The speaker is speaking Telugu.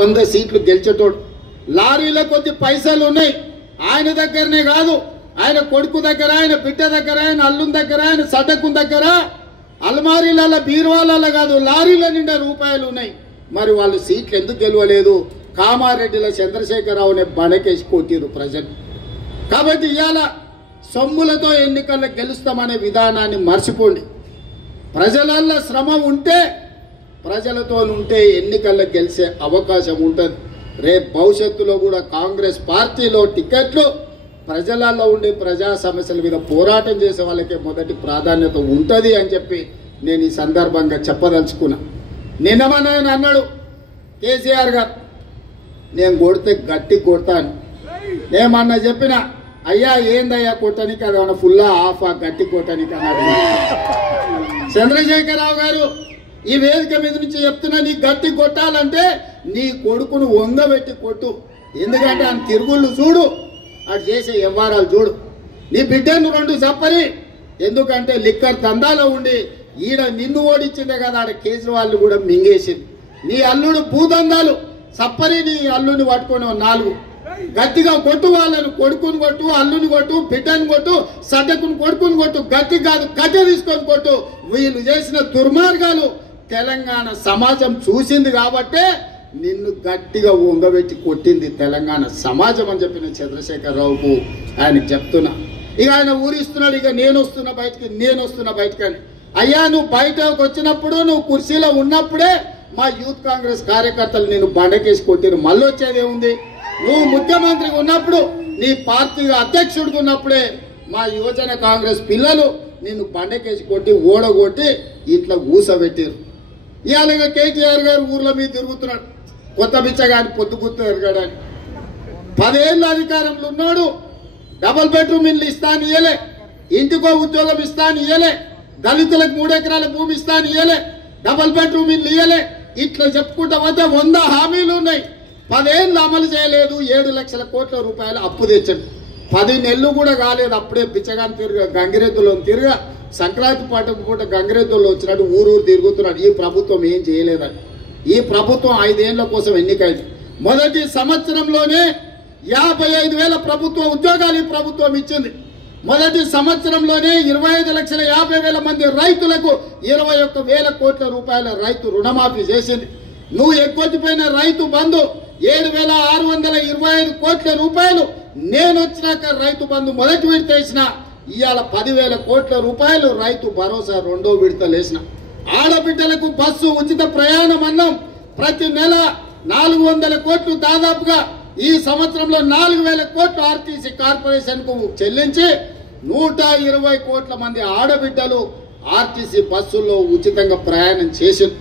100 సీట్లు గెలిచేటోడు. లారీలో కొద్ది పైసలు ఉన్నాయి ఆయన దగ్గరనే కాదు, ఆయన కొడుకు దగ్గర, ఆయన బిడ్డ దగ్గర, ఆయన అల్లుని దగ్గర, ఆయన సడ్డకు దగ్గర, అల్మారీల బీరువాల కాదు లారీల నిండా రూపాయలు ఉన్నాయి. మరి వాళ్ళు సీట్లు ఎందుకు గెలవలేదు? కామారెడ్డిలో చంద్రశేఖరరావునే బడకేసి కొట్టిరు ప్రజలు. కాబట్టి ఇవాళ సొమ్ములతో ఎన్నికల్లో గెలుస్తామనే విధానాన్ని మర్చిపోండి. ప్రజలల్లో శ్రమ ఉంటే, ప్రజలతో ఉంటే ఎన్నికల్లో గెలిచే అవకాశం ఉంటుంది. రేపు భవిష్యత్తులో కూడా కాంగ్రెస్ పార్టీలో టికెట్లు ప్రజలలో ఉండే ప్రజా సమస్యల మీద పోరాటం చేసే వాళ్ళకే మొదటి ప్రాధాన్యత ఉంటుంది అని చెప్పి నేను ఈ సందర్భంగా చెప్పదలుచుకున్నా. నిన్నమన్న అన్నాడు కేసీఆర్ గారు, నేను కొడితే గట్టి కొడతాను. నేమన్నా చెప్పిన, అయ్యా ఏందయ్యా కొట్టడానికి, అదేమన్నా ఫుల్లా ఆఫా గట్టి కొట్టడానికి అన్నాడు. చంద్రశేఖరరావు గారు ఈ వేదిక మీద నుంచి చెప్తున్నా, నీ గట్టి కొట్టాలంటే నీ కొడుకును వంగబెట్టి కొట్టు. ఎందుకంటే ఆయన తిరుగుళ్ళు చూడు, అది చేసే వ్యవహారాలు చూడు. నీ బిడ్డను 2 చప్పరి, ఎందుకంటే లిక్కర్ దందాలో ఉండి ఈడ నిన్ను ఓడించిందే కదా, ఆడ కేజ్రీవాల్ కూడా మింగేసింది. నీ అల్లుడు భూదందాలు చప్పరి, నీ అల్లుని పట్టుకొని 4 గట్టిగా కొట్టు. వాళ్ళను కొడుకుని కొట్టు, అల్లుని కొట్టు, బిడ్డను కొట్టు, సడ్డకుని కొడుకుని కొట్టు, గట్టి కాదు కట్టె తీసుకొని కొట్టు. వీళ్ళు చేసిన దుర్మార్గాలు తెలంగాణ సమాజం చూసింది కాబట్టే నిన్ను గట్టిగా వంగబెట్టి కొట్టింది తెలంగాణ సమాజం అని చెప్పిన చంద్రశేఖరరావుకు ఆయనకు చెప్తున్నా. ఇక ఆయన ఊరిస్తున్నాడు, ఇక నేను వస్తున్నా బయటకి అని. అయ్యా నువ్వు బయటకు వచ్చినప్పుడు, నువ్వు కుర్చీలో ఉన్నప్పుడే మా యూత్ కాంగ్రెస్ కార్యకర్తలు నేను బండకేసి కొట్టిరు. మళ్ళీ వచ్చేది ఏముంది? నువ్వు ముఖ్యమంత్రిగా ఉన్నప్పుడు, నీ పార్టీ అధ్యక్షుడిగా ఉన్నప్పుడే మా యువజన కాంగ్రెస్ పిల్లలు నిన్ను బండకేసి కొట్టి ఓడగొట్టి ఇట్లా ఊసబెట్టారు. ఇవాళ కేటీఆర్ గారు ఊర్ల మీద తిరుగుతున్నాడు, కొత్త బిచ్చగాని పొద్దు గుర్తు ఎరగడానికి. 10 ఏళ్ళ అధికారంలో ఉన్నాడు, డబుల్ బెడ్రూమ్ ఇల్లు ఇస్తాను ఇయ్యలే, ఇంటికో ఉద్యోగం ఇస్తాను ఇయ్యలే, దళితులకు 3 ఎకరాల భూమి ఇస్తాను ఇయ్యలే, డబుల్ బెడ్రూమ్ ఇల్లు ఇయ్యలే. ఇట్లా చెప్పుకుంటా పోతే 100 హామీలు ఉన్నాయి. 10 ఏళ్ళు అమలు చేయలేదు. 7 లక్షల కోట్ల రూపాయలు అప్పు తెచ్చాడు. 10 నెలలు కూడా కాలేదు, అప్పుడే బిచ్చగాని గంగిరెద్దులో తిరగా సంక్రాంతి పండుగ పూట గంగిరెద్దుల్లో వచ్చినట్టు ఊరు తిరుగుతున్నాడు. ఈ ప్రభుత్వం ఏం చేయలేదని. ఈ ప్రభుత్వం 5 ఏళ్ల కోసం ఎన్నికైంది. మొదటి సంవత్సరంలోనే 55,000 ప్రభుత్వ ఉద్యోగాలు ఈ ప్రభుత్వం ఇచ్చింది. మొదటి సంవత్సరంలోనే 25,50,000 మంది రైతులకు 21,000 కోట్ల రూపాయల రైతు రుణమాఫీ చేసింది. నువ్వు ఎక్కువైపోయిన రైతు బంధు 7,625 కోట్ల రూపాయలు నేను వచ్చినాక రైతు బంధు మొదటి విడత వేసిన. ఇవాళ 10,000 కోట్ల రూపాయలు రైతు భరోసా 2వ విడత వేసిన. ఆడబిడ్డలకు బస్సు ఉచిత ప్రయాణం అన్నాం. ప్రతి నెల 400 కోట్లు దాదాపుగా ఈ సంవత్సరంలో 4,000 కోట్లు ఆర్టీసీ కార్పొరేషన్ కు చెల్లించి 120 కోట్ల మంది ఆడబిడ్డలు ఆర్టీసీ బస్సుల్లో ఉచితంగా ప్రయాణం చేసింది.